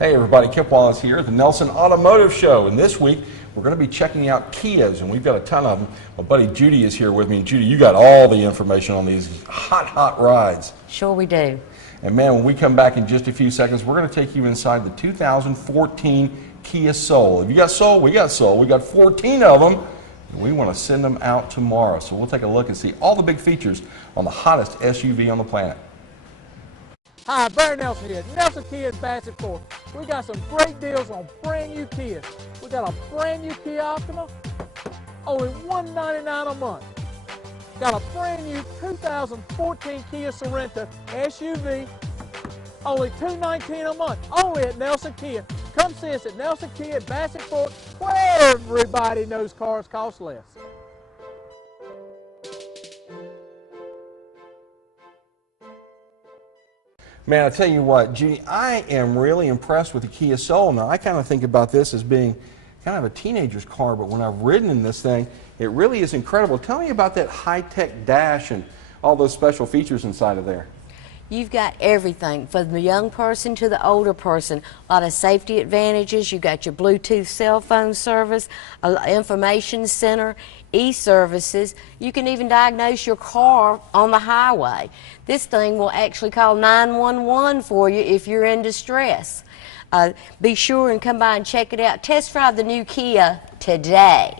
Hey everybody, Kip Wallace here, the Nelson Automotive Show, and this week we're going to be checking out Kias, and we've got a ton of them. My buddy Judy is here with me, and Judy, you got all the information on these hot rides. Sure we do. And man, when we come back in just a few seconds, we're going to take you inside the 2014 Kia Soul. If you got Soul, we got Soul. We got 14 of them, and we want to send them out tomorrow. So we'll take a look and see all the big features on the hottest SUV on the planet. Hi, Barry Nelson here. Nelson Kia in Bassett Ford. We got some great deals on brand new Kias. We got a brand new Kia Optima, only $199 a month. Got a brand new 2014 Kia Sorento SUV, only $219 a month, only at Nelson Kia. Come see us at Nelson Kia at Bassett Ford, where everybody knows cars cost less. Man, I tell you what, Judy, I am really impressed with the Kia Soul. Now, I kind of think about this as being kind of a teenager's car, but when I've ridden in this thing, it really is incredible. Tell me about that high-tech dash and all those special features inside of there. You've got everything from the young person to the older person. A lot of safety advantages. You've got your Bluetooth cell phone service, information center, e-services. You can even diagnose your car on the highway. This thing will actually call 911 for you if you're in distress. Be sure and come by and check it out. Test drive the new Kia today.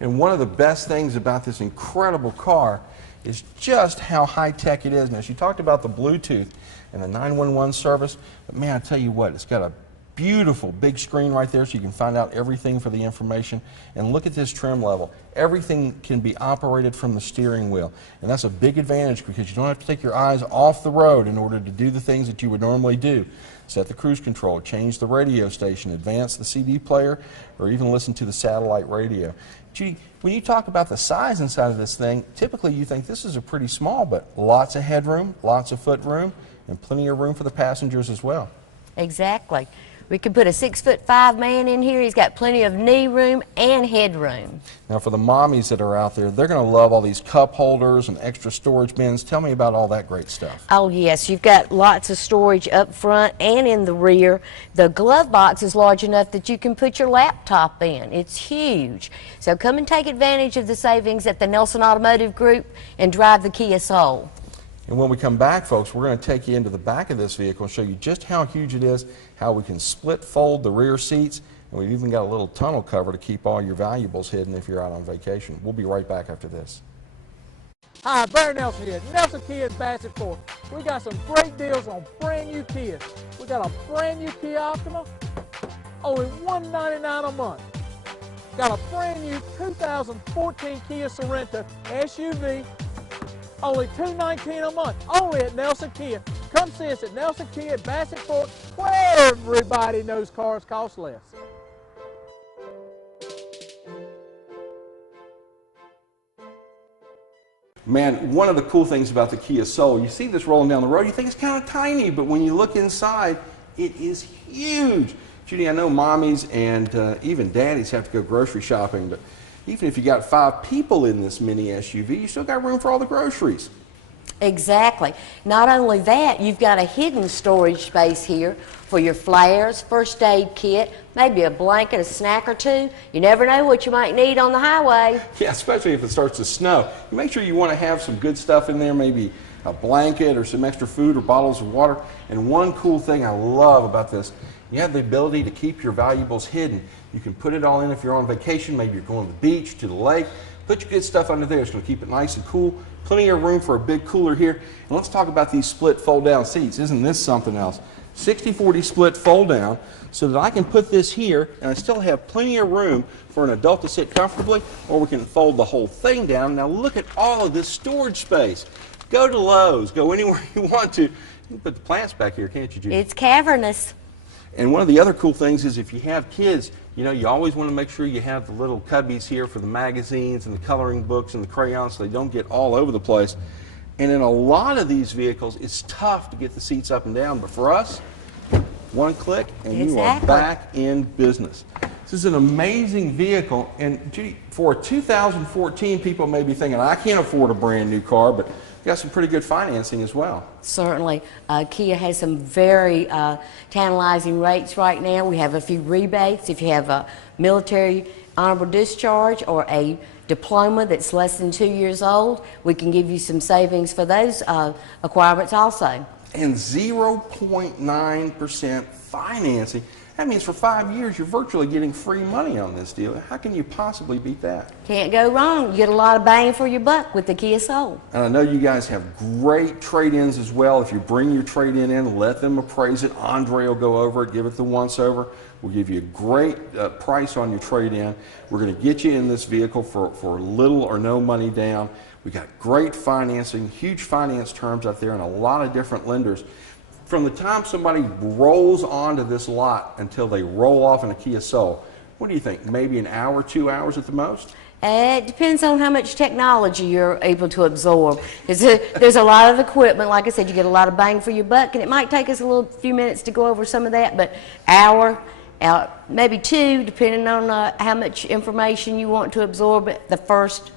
And one of the best things about this incredible car is just how high-tech it is. Now, she talked about the Bluetooth and the 911 service, but man, I tell you what, it's got a beautiful big screen right there so you can find out everything for the information. And look at this trim level. Everything can be operated from the steering wheel, and that's a big advantage because you don't have to take your eyes off the road in order to do the things that you would normally do. Set the cruise control, change the radio station, advance the CD player, or even listen to the satellite radio. Judy, when you talk about the size inside of this thing, typically you think this is a pretty small, but lots of headroom, lots of foot room, and plenty of room for the passengers as well. Exactly. We could put a 6'5" man in here. He's got plenty of knee room and headroom. Now for the mommies that are out there, they're going to love all these cup holders and extra storage bins. Tell me about all that great stuff. Oh yes, you've got lots of storage up front and in the rear. The glove box is large enough that you can put your laptop in. It's huge. So come and take advantage of the savings at the Nelson Automotive Group and drive the Kia Soul. And when we come back, folks, we're going to take you into the back of this vehicle and show you just how huge it is, how we can split fold the rear seats, and we've even got a little tunnel cover to keep all your valuables hidden if you're out on vacation. We'll be right back after this. Hi, Barry Nelson here. Nelson Kia in Bassett Ford. We got some great deals on brand new Kias. We got a brand new Kia Optima, only $199 a month. Got a brand new 2014 Kia Sorento SUV, only $219 a month, only at Nelson Kia. Come see us at Nelson Kia at Bassett Ford, where everybody knows cars cost less. Man, one of the cool things about the Kia Soul, you see this rolling down the road, you think it's kind of tiny, but when you look inside, it is huge. Judy, I know mommies and even daddies have to go grocery shopping, but even if you got 5 people in this mini SUV, you still got room for all the groceries. Exactly. Not only that, you've got a hidden storage space here for your flares, first aid kit, maybe a blanket, a snack or two. You never know what you might need on the highway. Yeah, especially if it starts to snow. You make sure you want to have some good stuff in there, maybe a blanket or some extra food or bottles of water. And one cool thing I love about this, you have the ability to keep your valuables hidden. You can put it all in if you're on vacation, maybe you're going to the beach, to the lake. Put your good stuff under there. It's going to keep it nice and cool. Plenty of room for a big cooler here. And let's talk about these split fold-down seats. Isn't this something else? 60-40 split fold-down so that I can put this here and I still have plenty of room for an adult to sit comfortably, or we can fold the whole thing down. Now look at all of this storage space. Go to Lowe's. Go anywhere you want to. You can put the plants back here, can't you, Judy? It's cavernous. And one of the other cool things is if you have kids, you know, you always want to make sure you have the little cubbies here for the magazines and the coloring books and the crayons so they don't get all over the place. And in a lot of these vehicles, it's tough to get the seats up and down, but for us, one click and you are back in business. This is an amazing vehicle, and Judy, for a 2014, people may be thinking, I can't afford a brand new car, but you got some pretty good financing as well. Certainly. Kia has some very tantalizing rates right now. We have a few rebates. If you have a military honorable discharge or a diploma that's less than 2 years old, we can give you some savings for those requirements also. And 0.9% financing. That means for 5 years, you're virtually getting free money on this deal. How can you possibly beat that? Can't go wrong. You get a lot of bang for your buck with the Kia Soul. And I know you guys have great trade-ins as well. If you bring your trade-in in, let them appraise it. Andre will go over it, give it the once-over. We'll give you a great price on your trade-in. We're going to get you in this vehicle for little or no money down. We got great financing, huge finance terms out there, and a lot of different lenders. From the time somebody rolls onto this lot until they roll off in a Kia Soul, what do you think? Maybe an hour, 2 hours at the most? It depends on how much technology you're able to absorb. There's a lot of equipment. Like I said, you get a lot of bang for your buck, and it might take us a few minutes to go over some of that, but hour, maybe two, depending on how much information you want to absorb the first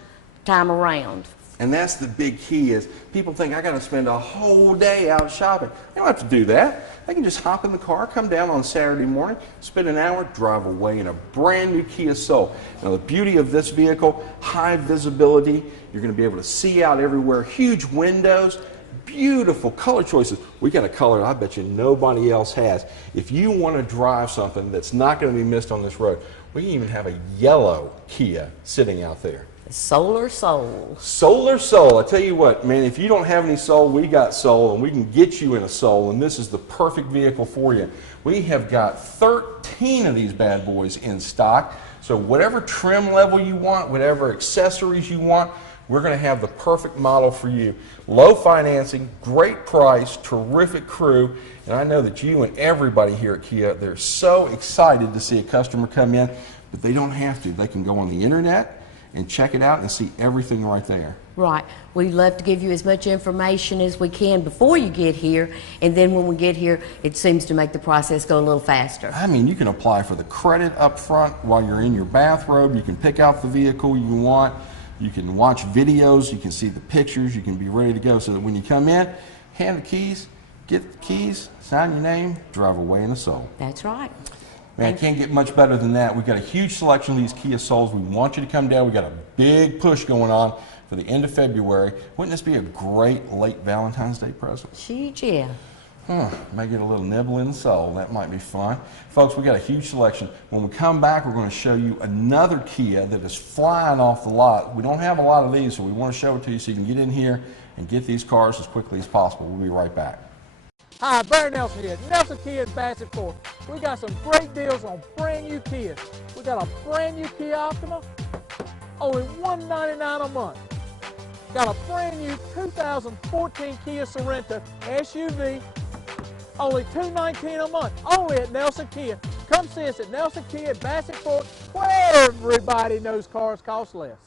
time around. And that's the big key is people think I got to spend a whole day out shopping. They don't have to do that. They can just hop in the car, come down on Saturday morning, spend an hour, drive away in a brand new Kia Soul. Now the beauty of this vehicle, high visibility, you're going to be able to see out everywhere, huge windows, beautiful color choices. We got a color I bet you nobody else has. If you want to drive something that's not going to be missed on this road, we can even have a yellow Kia sitting out there. Solar Soul. Solar Soul. I tell you what, man, if you don't have any Soul, we got Soul, and we can get you in a Soul, and this is the perfect vehicle for you. We have got 13 of these bad boys in stock, so whatever trim level you want, whatever accessories you want, we're going to have the perfect model for you. Low financing, great price, terrific crew, and I know that you and everybody here at Kia, they're so excited to see a customer come in, but they don't have to. They can go on the internet and check it out and see everything right there. Right. We love to give you as much information as we can before you get here, and then when we get here, it seems to make the process go a little faster. I mean, you can apply for the credit up front while you're in your bathrobe. You can pick out the vehicle you want. You can watch videos. You can see the pictures. You can be ready to go so that when you come in, hand the keys, get the keys, sign your name, drive away in a Soul. That's right. Man, can't get much better than that. We've got a huge selection of these Kia Souls. We want you to come down. We've got a big push going on for the end of February. Wouldn't this be a great late Valentine's Day present? Huge, yeah. May get a little nibble in the Soul. That might be fun. Folks, we got a huge selection. When we come back, we're going to show you another Kia that is flying off the lot. We don't have a lot of these, so we want to show it to you so you can get in here and get these cars as quickly as possible. We'll be right back. Hi, Barry Nelson here, Nelson Kia in Bassett Ford. We got some great deals on brand new Kias. We got a brand new Kia Optima, only $199 a month. Got a brand new 2014 Kia Sorento SUV, only $219 a month, only at Nelson Kia. Come see us at Nelson Kia at Bassett Ford, where everybody knows cars cost less.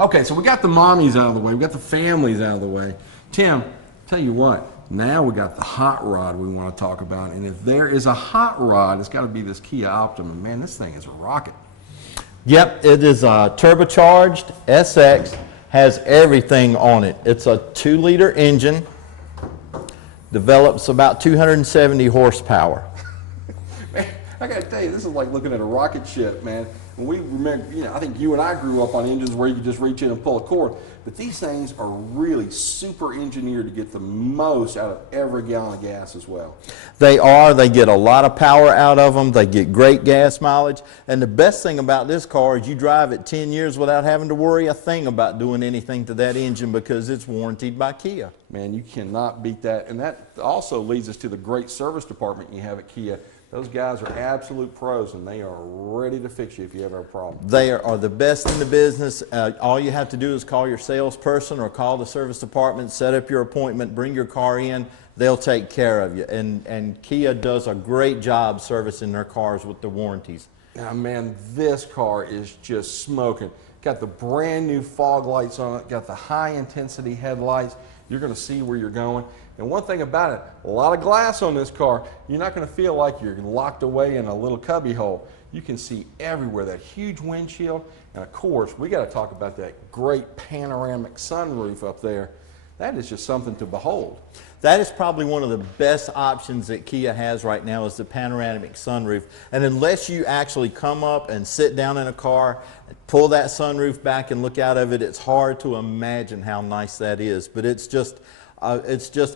Okay, so we got the mommies out of the way. We got the families out of the way. Tim, tell you what, now we got the hot rod we want to talk about. And if there is a hot rod, it's got to be this Kia Optima. Man, this thing is a rocket. Yep, it is a turbocharged SX, has everything on it. It's a 2-liter engine, develops about 270 horsepower. Man, I got to tell you, this is like looking at a rocket ship, man. And we remember, I think you and I grew up on engines where you could just reach in and pull a cord. But these things are really super engineered to get the most out of every gallon of gas as well. They are. They get a lot of power out of them. They get great gas mileage. And the best thing about this car is you drive it 10 years without having to worry a thing about doing anything to that engine because it's warranted by Kia. Man, you cannot beat that. And that also leads us to the great service department you have at Kia. Those guys are absolute pros, and they are ready to fix you if you ever have a problem. They are the best in the business. All you have to do is call your salesperson or call the service department, set up your appointment, bring your car in. They'll take care of you. And Kia does a great job servicing their cars with the warranties. Now, man, this car is just smoking. Got the brand new fog lights on it, got the high intensity headlights. You're going to see where you're going. And one thing about it, a lot of glass on this car. You're not going to feel like you're locked away in a little cubby hole. You can see everywhere, that huge windshield. And of course, we got to talk about that great panoramic sunroof up there. That is just something to behold. That is probably one of the best options that Kia has right now, is the panoramic sunroof. And unless you actually come up and sit down in a car, pull that sunroof back and look out of it, it's hard to imagine how nice that is. But it's just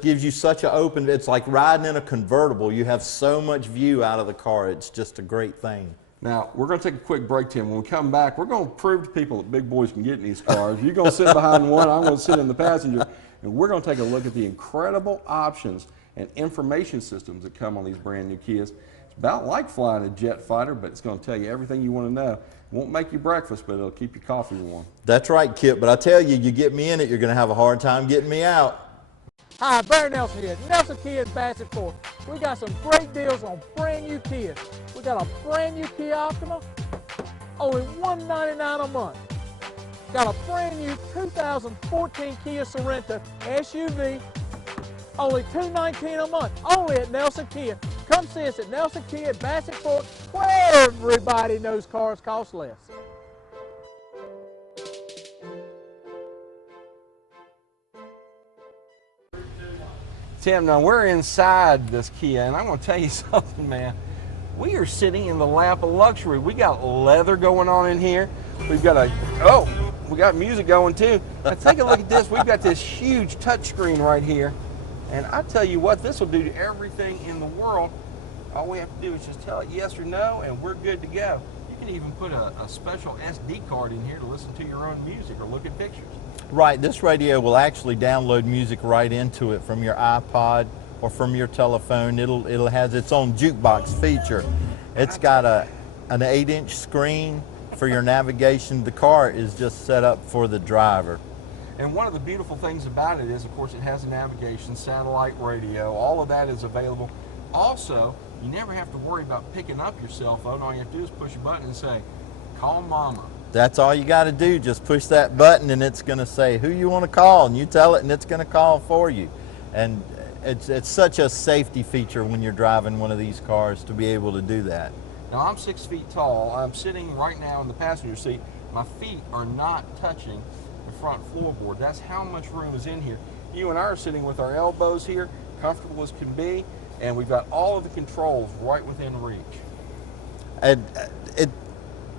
gives you such an open, it's like riding in a convertible. You have so much view out of the car. It's just a great thing. Now, we're going to take a quick break, Tim. When we come back, we're going to prove to people that big boys can get in these cars. You're going to sit behind one, I'm going to sit in the passenger, and we're going to take a look at the incredible options and information systems that come on these brand new Kias. It's about like flying a jet fighter, but it's going to tell you everything you want to know. It won't make you breakfast, but it'll keep your coffee warm. That's right, Kip, but I tell you, you get me in it, you're going to have a hard time getting me out. Hi, Barry Nelson here, Nelson Kia in Bassett Ford. We got some great deals on brand new Kias. We got a brand new Kia Optima, only $199 a month. Got a brand new 2014 Kia Sorento SUV, only $219 a month, only at Nelson Kia. Come see us at Nelson Kia at Bassett Ford, where everybody knows cars cost less. Tim, now we're inside this Kia, and I'm going to tell you something, man. We are sitting in the lap of luxury. We got leather going on in here. We've got we got music going too. Now take a look at this. We've got this huge touchscreen right here. And I tell you what, this will do everything in the world. All we have to do is just tell it yes or no, and we're good to go. You can even put a special SD card in here to listen to your own music or look at pictures. Right, this radio will actually download music right into it from your iPod or from your telephone. It'll has its own jukebox feature. It's got an 8-inch screen for your navigation. The car is just set up for the driver. And one of the beautiful things about it is, of course, it has a navigation, satellite radio, all of that is available. Also, you never have to worry about picking up your cell phone. All you have to do is push a button and say, call mama. That's all you got to do. Just push that button and it's going to say who you want to call, and you tell it and it's going to call for you. And it's such a safety feature when you're driving one of these cars to be able to do that. Now, I'm 6 feet tall. I'm sitting right now in the passenger seat. My feet are not touching the front floorboard. That's how much room is in here. You and I are sitting with our elbows here, comfortable as can be, and we've got all of the controls right within reach.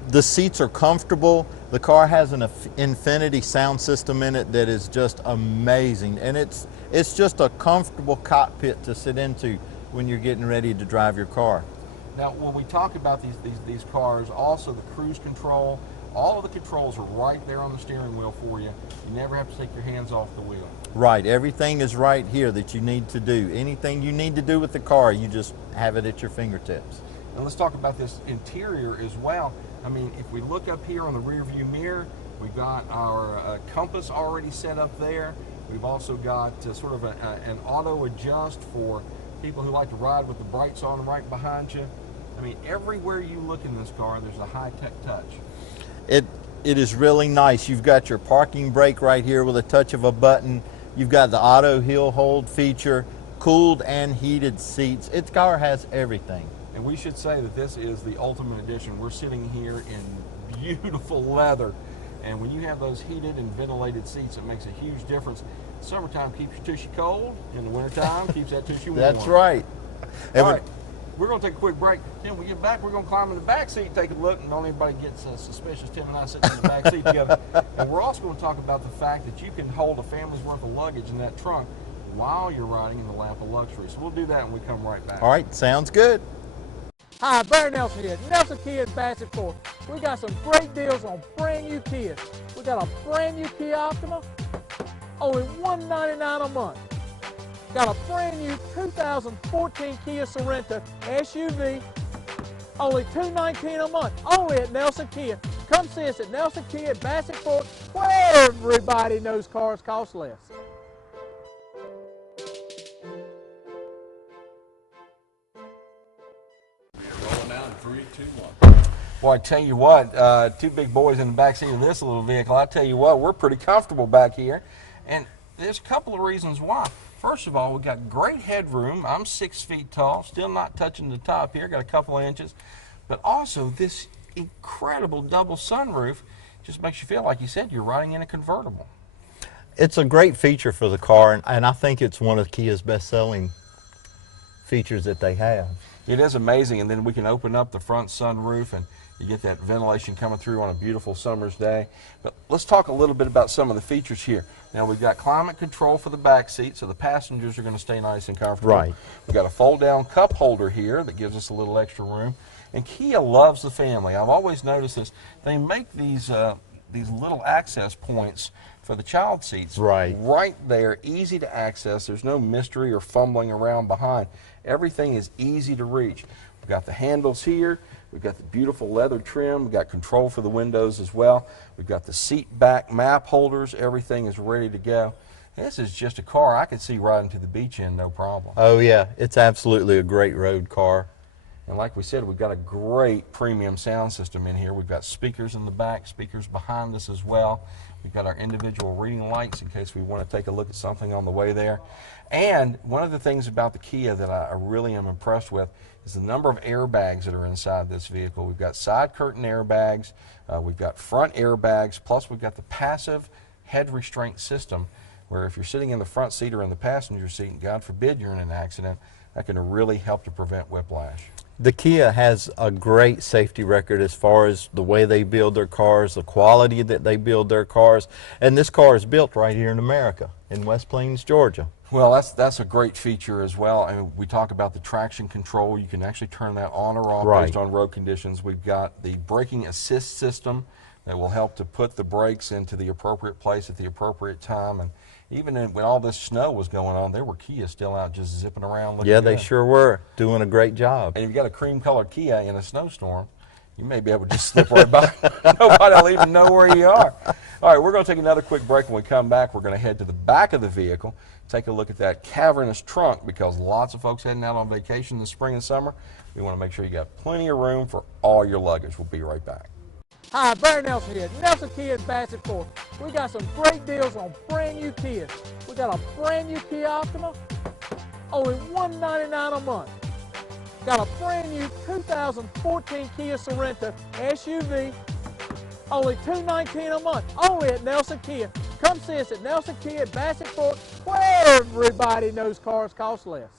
The seats are comfortable. The car has an Infinity sound system in it that is just amazing, and it's just a comfortable cockpit to sit into when you're getting ready to drive your car. Now, when we talk about these cars, also the cruise control, all of the controls are right there on the steering wheel for you. You never have to take your hands off the wheel. Right, everything is right here that you need to do. Anything you need to do with the car, you just have it at your fingertips. And let's talk about this interior as well. I mean, if we look up here on the rear view mirror, we've got our compass already set up there. We've also got sort of an auto adjust for people who like to ride with the brights on right behind you. I mean, everywhere you look in this car, there's a high-tech touch. It is really nice. You've got your parking brake right here with a touch of a button. You've got the auto hill hold feature, cooled and heated seats. Its car has everything. And we should say that this is the Ultimate Edition. We're sitting here in beautiful leather. And when you have those heated and ventilated seats, it makes a huge difference. Summertime keeps your tushy cold. In the wintertime, keeps that tushy warm. That's right. All right, we're going to take a quick break. Then when we get back, we're going to climb in the back seat, take a look, and don't anybody gets suspicious. Tim and I sitting in the back seat together. And we're also going to talk about the fact that you can hold a family's worth of luggage in that trunk while you're riding in the lap of luxury. So we'll do that when we come right back. All right, sounds good. Hi, Barry Nelson here, Nelson Kia in Bassett Ford. We got some great deals on brand new Kias. We got a brand new Kia Optima, only $199 a month. Got a brand new 2014 Kia Sorento SUV, only $219 a month, only at Nelson Kia. Come see us at Nelson Kia at Bassett Ford, where everybody knows cars cost less. Rolling out in 3, 2, 1. Boy, I tell you what, two big boys in the back seat of this little vehicle, I tell you what, we're pretty comfortable back here. And there's a couple of reasons why. First of all, we've got great headroom. I'm 6 feet tall, still not touching the top here, got a couple of inches. But also, this incredible double sunroof just makes you feel like you said you're riding in a convertible. It's a great feature for the car, and I think it's one of Kia's best-selling features that they have. It is amazing, and then we can open up the front sunroof and you get that ventilation coming through on a beautiful summer's day. But let's talk a little bit about some of the features here. Now, we've got climate control for the back seat, so the passengers are going to stay nice and comfortable. Right. We've got a fold-down cup holder here that gives us a little extra room. And Kia loves the family. I've always noticed this. They make these little access points for the child seats. Right. Right there, easy to access. There's no mystery or fumbling around behind. Everything is easy to reach. We've got the handles here. We've got the beautiful leather trim. We've got control for the windows as well. We've got the seat back map holders. Everything is ready to go. This is just a car I could see riding to the beach in no problem. Oh yeah, it's absolutely a great road car. And like we said, we've got a great premium sound system in here. We've got speakers in the back, speakers behind us as well. We've got our individual reading lights in case we want to take a look at something on the way there. And one of the things about the Kia that I really am impressed with is the number of airbags that are inside this vehicle. We've got side curtain airbags, we've got front airbags, plus we've got the passive head restraint system, where if you're sitting in the front seat or in the passenger seat, and God forbid you're in an accident, that can really help to prevent whiplash. The Kia has a great safety record as far as the way they build their cars, the quality that they build their cars, and this car is built right here in America, in West Plains, Georgia. Well, that's a great feature as well. I mean, we talk about the traction control. You can actually turn that on or off based on road conditions. We've got the braking assist system that will help to put the brakes into the appropriate place at the appropriate time. And even when all this snow was going on, there were Kias still out just zipping around looking Yeah, they good. sure were doing a great job. And if you've got a cream-colored Kia in a snowstorm, you may be able to just slip right by. Nobody will even know where you are. All right, we're going to take another quick break. When we come back, we're going to head to the back of the vehicle, take a look at that cavernous trunk, because lots of folks heading out on vacation this spring and summer. We want to make sure you got plenty of room for all your luggage. We'll be right back. Hi, Barry Nelson here, Nelson Kia in Bassett Ford. We got some great deals on brand new Kias. We got a brand new Kia Optima, only $199 a month. Got a brand new 2014 Kia Sorento SUV, only $219 a month, only at Nelson Kia. Come see us at Nelson Kia at Bassett Ford, where everybody knows cars cost less.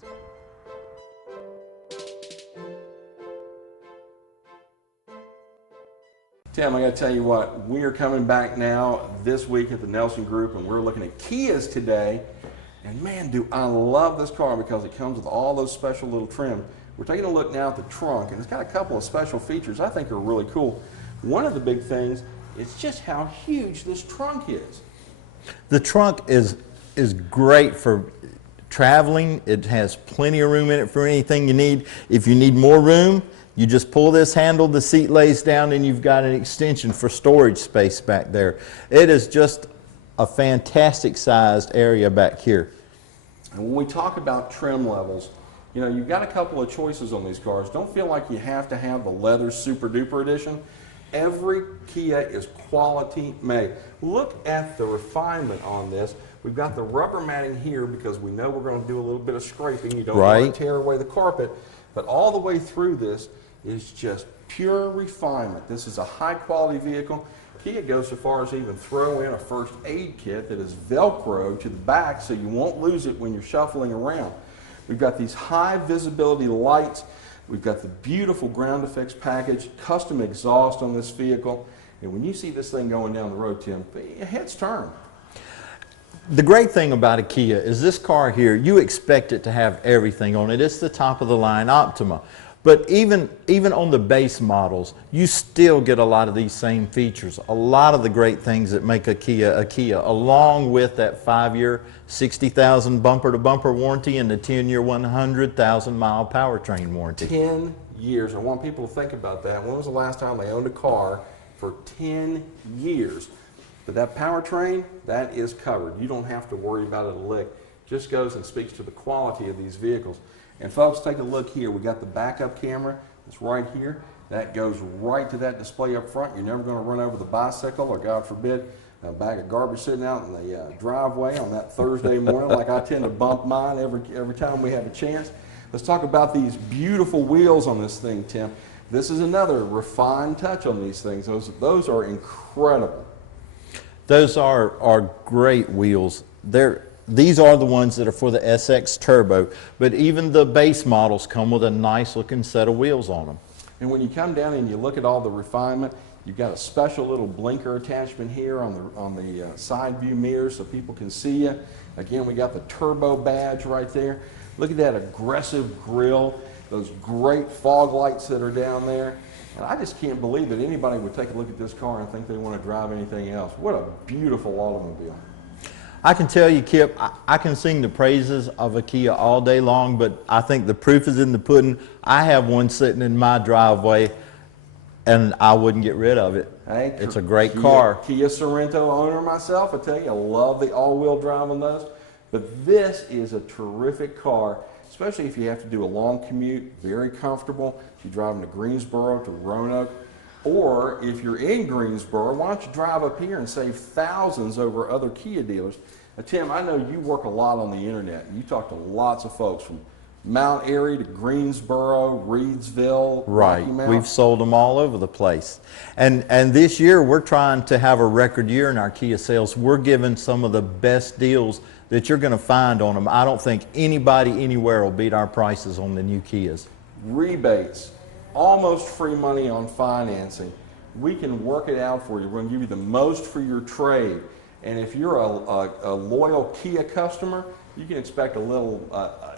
Tim, I got to tell you what, we are coming back now this week at the Nelson Group, and we're looking at Kias today. And man, do I love this car because it comes with all those special little trims. We're taking a look now at the trunk, and it's got a couple of special features I think are really cool. One of the big things is just how huge this trunk is. The trunk is great for traveling. It has plenty of room in it for anything you need. If you need more room, you just pull this handle, the seat lays down, and you've got an extension for storage space back there. It is just a fantastic sized area back here. And when we talk about trim levels, you know, you've got a couple of choices on these cars. Don't feel like you have to have the leather super duper edition. Every Kia is quality made. Look at the refinement on this. We've got the rubber matting here because we know we're going to do a little bit of scraping. You don't want to tear away the carpet. But all the way through this is just pure refinement. This is a high quality vehicle. Kia goes so far as to even throw in a first aid kit that is Velcro to the back so you won't lose it when you're shuffling around. We've got these high visibility lights. We've got the beautiful ground effects package, custom exhaust on this vehicle. And when you see this thing going down the road, Tim, your head's turned. The great thing about a Kia is this car here, you expect it to have everything on it. It's the top of the line Optima. But even on the base models, you still get a lot of these same features. A lot of the great things that make a Kia, along with that 5-year, 60,000 bumper-to-bumper warranty and the 10-year, 100,000-mile powertrain warranty. 10 years. I want people to think about that. When was the last time they owned a car for 10 years? But that powertrain, that is covered. You don't have to worry about it a lick. Just goes and speaks to the quality of these vehicles. And folks, take a look here. We got the backup camera that's right here. That goes right to that display up front. You're never going to run over the bicycle or, God forbid, a bag of garbage sitting out in the driveway on that Thursday morning like I tend to bump mine every time we have a chance. Let's talk about these beautiful wheels on this thing, Tim. This is another refined touch on these things. Those are incredible. Those are great wheels. These are the ones that are for the SX Turbo, but even the base models come with a nice looking set of wheels on them. And when you come down and you look at all the refinement, you've got a special little blinker attachment here on the side view mirror so people can see you. Again, we got the turbo badge right there. Look at that aggressive grille, those great fog lights that are down there. And I just can't believe that anybody would take a look at this car and think they want to drive anything else. What a beautiful automobile. I can tell you, Kip, I can sing the praises of a Kia all day long, but I think the proof is in the pudding. I have one sitting in my driveway, and I wouldn't get rid of it. Hey, it's a great car. Kia Sorento owner myself, I tell you, I love the all-wheel drive on those. But this is a terrific car, especially if you have to do a long commute, very comfortable. If you're driving to Greensboro, to Roanoke, or if you're in Greensboro, why don't you drive up here and save thousands over other Kia dealers? Now, Tim, I know you work a lot on the internet. You talk to lots of folks from Mount Airy to Greensboro, Reidsville, right. Rocky Mount. We've sold them all over the place. And this year we're trying to have a record year in our Kia sales. We're giving some of the best deals that you're going to find on them. I don't think anybody anywhere will beat our prices on the new Kias. Rebates, almost free money on financing. We can work it out for you. We're going to give you the most for your trade. And if you're a loyal Kia customer, you can expect a little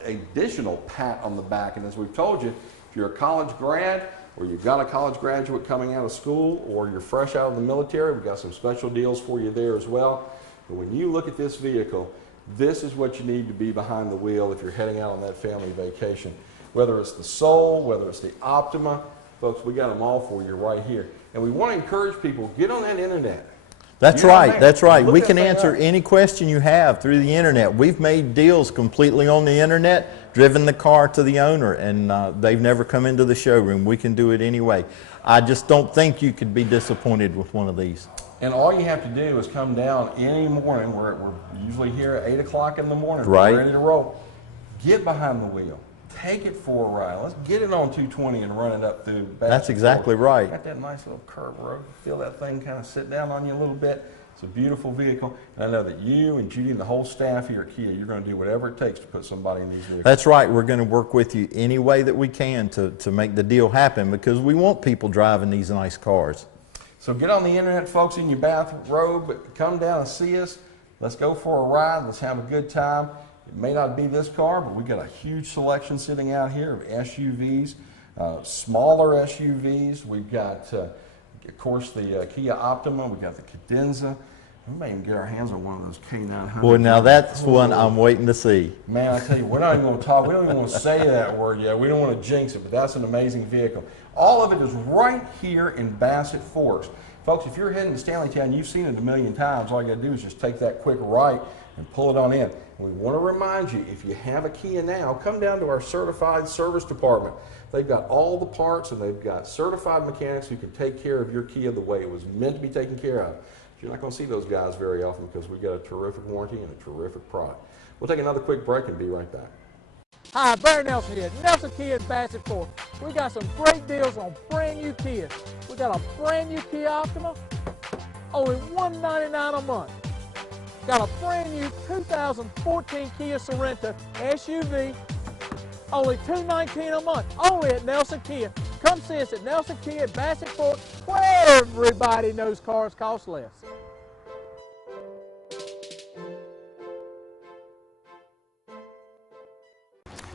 additional pat on the back. And as we've told you, if you're a college grad or you've got a college graduate coming out of school or you're fresh out of the military, we've got some special deals for you there as well. But when you look at this vehicle, this is what you need to be behind the wheel if you're heading out on that family vacation. Whether it's the Soul, whether it's the Optima, folks, we got them all for you right here. And we want to encourage people, get on that internet. That's right, that's right. Look We that can thing answer up. any question you have through the internet. We've made deals completely on the internet, driven the car to the owner, and they've never come into the showroom. We can do it anyway. I just don't think you could be disappointed with one of these. And all you have to do is come down any morning. We're usually here at 8 o'clock in the morning. Right. We're ready to roll. Get behind the wheel. Take it for a ride. Let's get it on 220 and run it up through. That's exactly right. Got that nice little curve road. Feel that thing kind of sit down on you a little bit. It's a beautiful vehicle. And I know that you and Judy and the whole staff here at Kia, you're going to do whatever it takes to put somebody in these vehicles. That's right. We're going to work with you any way that we can to make the deal happen, because we want people driving these nice cars. So get on the internet, folks, in your bathrobe. Come down and see us. Let's go for a ride. Let's have a good time. It may not be this car, but we've got a huge selection sitting out here of SUVs, smaller SUVs. We've got, of course, the Kia Optima. We've got the Cadenza. We may even get our hands on one of those K900s. Boy, now that's one I'm waiting to see. Man, I tell you, we're not even going to talk. We don't even want to say that word yet. We don't want to jinx it, but that's an amazing vehicle. All of it is right here in Bassett Forks. Folks, if you're heading to Stanleytown, you've seen it a million times. All you got to do is just take that quick right and pull it on in. And we want to remind you, if you have a Kia now, come down to our certified service department. They've got all the parts, and they've got certified mechanics who can take care of your Kia the way it was meant to be taken care of. You're not going to see those guys very often because we got a terrific warranty and a terrific product. We'll take another quick break and be right back. Hi, Barry Nelson here, Nelson Kia in Bassett Fork. We got some great deals on brand new Kia. We got a brand new Kia Optima, only $199 a month. Got a brand new 2014 Kia Sorento SUV, only $219 a month, only at Nelson Kia. Come see us at Nelson Kia at Bassett Fork, where everybody knows cars cost less.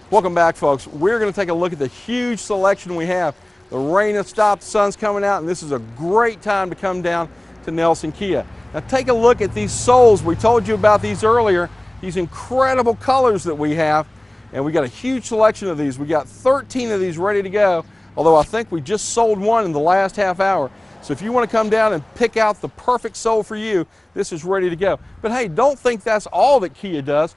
Welcome back, folks. We're going to take a look at the huge selection we have. The rain has stopped, the sun's coming out, and this is a great time to come down to Nelson Kia. Now take a look at these Souls. We told you about these earlier, these incredible colors that we have, and we got a huge selection of these. We got 13 of these ready to go, although I think we just sold one in the last half hour. So if you want to come down and pick out the perfect Soul for you, this is ready to go. But hey, don't think that's all that Kia does.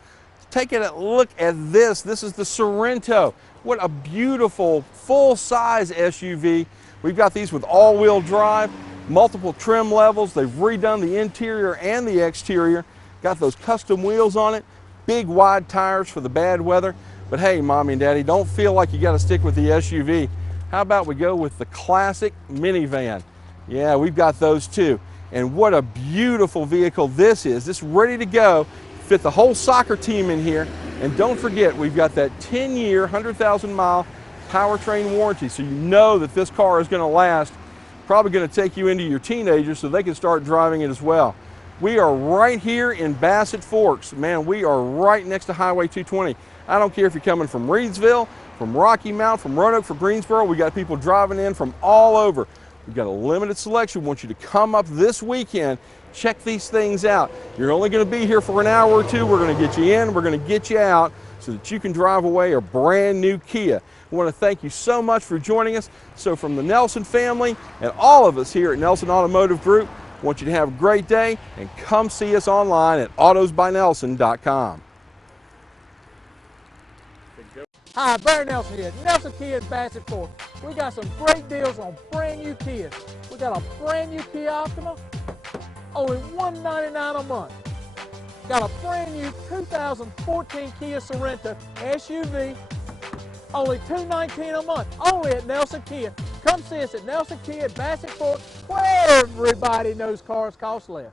Take a look at this. This is the Sorento. What a beautiful full-size SUV We've got these with all-wheel drive, multiple trim levels. They've redone the interior and the exterior. Got those custom wheels on it, big wide tires for the bad weather. But hey, Mommy and Daddy, don't feel like you got to stick with the SUV. How about we go with the classic minivan? Yeah, we've got those too. And what a beautiful vehicle this is. This is ready to go. Fit the whole soccer team in here. And don't forget, we've got that 10-year, 100,000-mile powertrain warranty, so you know that this car is going to last. Probably going to take you into your teenagers so they can start driving it as well. We are right here in Bassett Forks. Man, we are right next to Highway 220. I don't care if you're coming from Reedsville, from Rocky Mount, from Roanoke, from Greensboro. We got people driving in from all over. We've got a limited selection. We want you to come up this weekend, check these things out. You're only going to be here for an hour or two. We're going to get you in, we're going to get you out so that you can drive away a brand new Kia. I want to thank you so much for joining us. So from the Nelson family and all of us here at Nelson Automotive Group, I want you to have a great day and come see us online at autosbynelson.com. Hi, Barry Nelson here, Nelson Kia in Bassett Fork. We got some great deals on brand new Kias. We got a brand new Kia Optima, only $199 a month. Got a brand new 2014 Kia Sorento SUV, only $219 a month, only at Nelson Kia. Come see us at Nelson Kia at Bassett Fork, where everybody knows cars cost less.